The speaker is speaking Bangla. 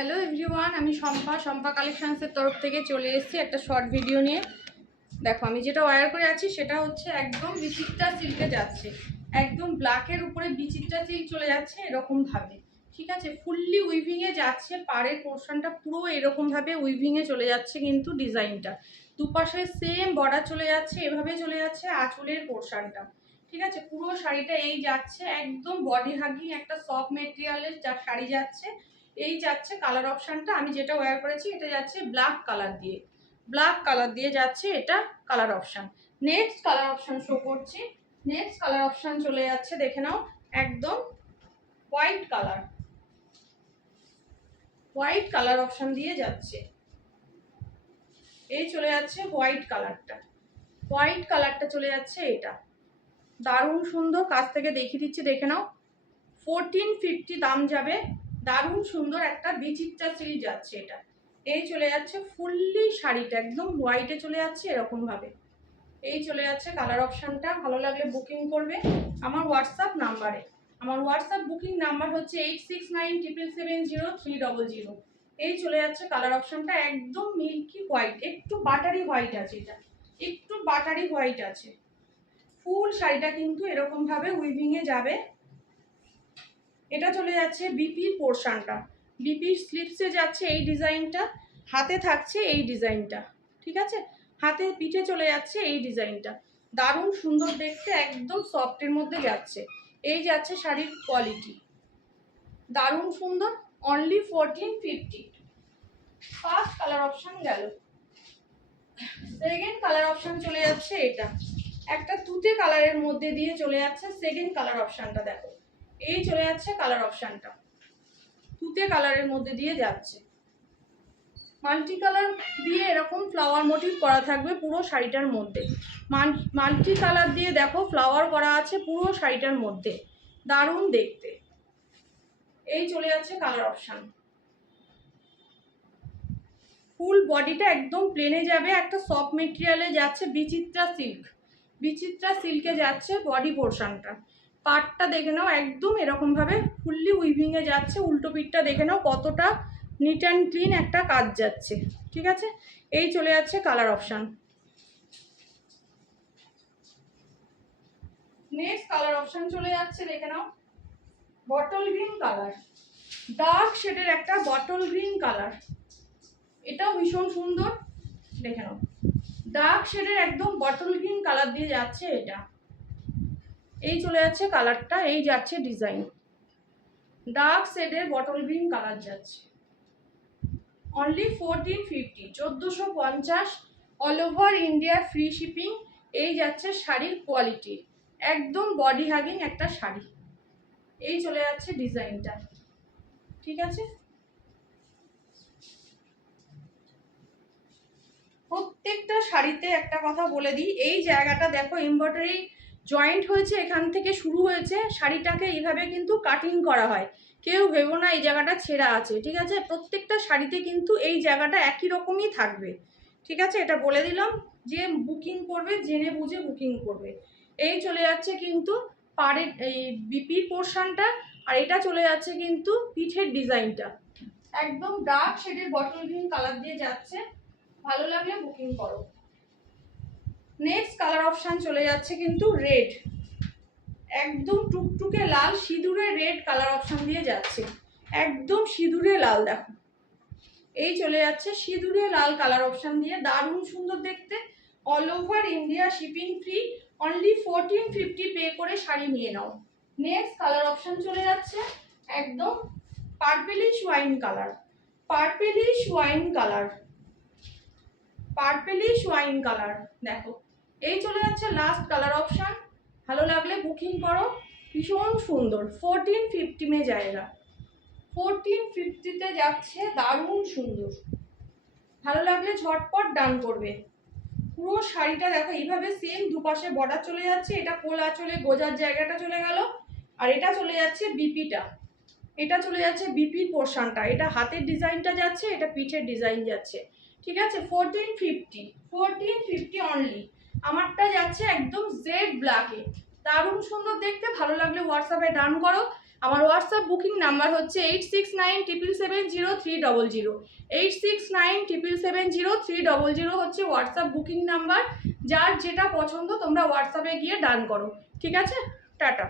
হ্যালো এভরিওয়ান, আমি শম্পা কালেকশনসের তরফ থেকে চলে এসেছি একটা শর্ট ভিডিও নিয়ে। দেখো আমি যেটা ওয়্যার করে আছি সেটা হচ্ছে একদম বিচিত্রা সিল্কে যাচ্ছে, একদম ব্ল্যাকের উপরে বিচিত্রা সিল্ক চলে যাচ্ছে এরকমভাবে। ঠিক আছে, ফুললি উইভিংয়ে যাচ্ছে, পাড়ের পোর্শনটা পুরো এরকমভাবে উইভিংয়ে চলে যাচ্ছে, কিন্তু ডিজাইনটা দুপাশে সেম বর্ডার চলে যাচ্ছে, এভাবে চলে যাচ্ছে আঁচলের পোর্শনটা। ঠিক আছে, পুরো শাড়িটা এই যাচ্ছে একদম বডি হাগিং একটা সফট মেটেরিয়ালের যা শাড়ি যাচ্ছে। এই যাচ্ছে কালার অপশানটা, আমি যেটা ওয়্যার করেছি এটা যাচ্ছে ব্ল্যাক কালার দিয়ে যাচ্ছে এটা colour option. Next colour option show করছি। নেক্সট কালার অপশান চলে যাচ্ছে, দেখে নাও, একদম হোয়াইট কালার অপশান দিয়ে যাচ্ছে। এই চলে যাচ্ছে হোয়াইট কালারটা চলে যাচ্ছে এটা। দারুণ সুন্দর, কাছ থেকে দেখিয়ে দিচ্ছি, দেখে নাও। 1450 দাম যাবে। দারুণ সুন্দর একটা বিচিত্রা সিল্ক যাচ্ছে এটা। এই চলে যাচ্ছে ফুললি শাড়িটা একদম হোয়াইটে চলে যাচ্ছে এরকম ভাবে। এই চলে যাচ্ছে কালার অপশানটা। ভালো লাগলে বুকিং করবে আমার হোয়াটসঅ্যাপ নাম্বারে। আমার হোয়াটসঅ্যাপ বুকিং নাম্বার হচ্ছে 8697770300। এই চলে যাচ্ছে কালার অপশানটা, একদম মিল্কি হোয়াইট, একটু বাটারি হোয়াইট আছে, এটা একটু বাটারি হোয়াইট আছে। ফুল শাড়িটা কিন্তু এরকম ভাবে উইভিং এ যাবে। এটা চলে যাচ্ছে বিপির পোর্শনটা, বিপির স্লিপসে যাচ্ছে এই ডিজাইনটা, হাতে থাকছে এই ডিজাইনটা। ঠিক আছে, হাতে পিঠে চলে যাচ্ছে এই ডিজাইনটা। দারুণ সুন্দর দেখতে, একদম সফটের মধ্যে যাচ্ছে। এই যাচ্ছে শাড়ির কোয়ালিটি, দারুণ সুন্দর। অনলি 1450। ফার্স্ট কালার অপশন গেল। সেকেন্ড কালার অপশন চলে যাচ্ছে এটা, একটা তুতে কালারের মধ্যে দিয়ে চলে যাচ্ছে সেকেন্ড কালার অপশনটা। দেখো এই চলে যাচ্ছে কালার অপশনটা, তুতে কালারের মধ্যে দিয়ে যাচ্ছে। মাল্টি কালার দিয়ে এরকম ফ্লাওয়ার মোটিভ করা থাকবে পুরো শাড়িটার মধ্যে। মাল্টি কালার দিয়ে দেখো ফ্লাওয়ার করা আছে পুরো শাড়িটার মধ্যে, দারুণ দেখতে। এই চলে যাচ্ছে কালার অপশন। ফুল বডিটা একদম প্লেনে যাবে, একটা সফট মেটেরিয়ালে যাচ্ছে, বিচিত্রা সিল্কে যাচ্ছে বডি পোর্শনটা। পাটটা দেখে নাও একদম এরকম ভাবে ফুললি উইভিং এ যাচ্ছে। উল্টো পিঠটা দেখে নাও কতটা নিট অ্যান্ড ক্লিন একটা কাজ যাচ্ছে। ঠিক আছে, এই চলে যাচ্ছে colour option. Next colour option চলে যাচ্ছে, দেখে নাও, বটল গ্রিন কালার, ডার্ক শেডের একটা বটল গ্রিন কালার। এটাও ভীষণ সুন্দর, দেখে নাও, ডার্ক শেডের একদম বটল গ্রিন কালার দিয়ে যাচ্ছে এটা। এই চলে যাচ্ছে কালারটা, এই যাচ্ছে ডিজাইন, ডার্ক শেডের বটল গ্রিন কালার যাচ্ছে। Only 1450, 1450, all over India free shipping. এই যাচ্ছে শাড়ির কোয়ালিটি, একদম বডি হাগিং একটা শাড়ি। এই চলে যাচ্ছে ডিজাইনটা। ঠিক আছে, প্রত্যেকটা শাড়িতে একটা কথা বলে দিই, এই জায়গাটা দেখো এমব্রয়ডারি জয়েন্ট হয়েছে, এখান থেকে শুরু হয়েছে, শাড়িটাকে এইভাবে কিন্তু কাটিং করা হয়। কেউ ভেবো না এই জায়গাটা ছেঁড়া আছে। ঠিক আছে, প্রত্যেকটা শাড়িতে কিন্তু এই জায়গাটা একই রকমই থাকবে। ঠিক আছে, এটা বলে দিলাম, যে বুকিং করবে জেনে বুঝে বুকিং করবে। এই চলে যাচ্ছে কিন্তু পাড়ের এই বিপির পোর্শনটা, আর এটা চলে যাচ্ছে কিন্তু পিঠের ডিজাইনটা, একদম ডার্ক শেডের বটল গ্রিন কালার দিয়ে যাচ্ছে। ভালো লাগলে বুকিং করো। নেক্সট কালার অপশন চলে যাচ্ছে কিন্তু রেড, একদম টুকটুকে লাল সিঁদুরে রেড কালার অপশন দিয়ে যাচ্ছে, একদম সিঁদুরে লাল। দেখো এই চলে যাচ্ছে সিঁদুরে লাল কালার অপশন দিয়ে, দারুণ সুন্দর দেখতে। All over India shipping free. Only 1450 pay করে শাড়ি নিয়ে নাও। নেক্সট কালার অপশন চলে যাচ্ছে একদম পার্পেলিশ ওয়াইন কালার, দেখো এই চলে যাচ্ছে লাস্ট কালার অপশন। ভালো লাগলে বুকিং করো, ভীষণ সুন্দর। 1450 মে জায়গা, 1450-তে যাচ্ছে, দারুণ সুন্দর। ভালো লাগলে ঝটপট ডান করবে। পুরো শাড়িটা দেখো এইভাবে সেম দুপাশে বর্ডার চলে যাচ্ছে, এটা কোলা চলে গোজার জায়গাটা চলে গেল, আর এটা চলে যাচ্ছে বিপিটা, এটা চলে যাচ্ছে বিপির পোর্শনটা, এটা হাতের ডিজাইনটা যাচ্ছে, এটা পিঠের ডিজাইন যাচ্ছে। ঠিক আছে, 1450 অনলি। আমারটা যাচ্ছে একদম জেড ব্ল্যাকে, দারুণ সুন্দর দেখতে। ভালো লাগলে হোয়াটসঅ্যাপে ডান করো। আমার হোয়াটসঅ্যাপ বুকিং নাম্বার হচ্ছে 8697770300। 8697770300 হচ্ছে হোয়াটসঅ্যাপ বুকিং নাম্বার। যার যেটা পছন্দ তোমরা হোয়াটসঅ্যাপে গিয়ে ডান করো। ঠিক আছে, টাটা।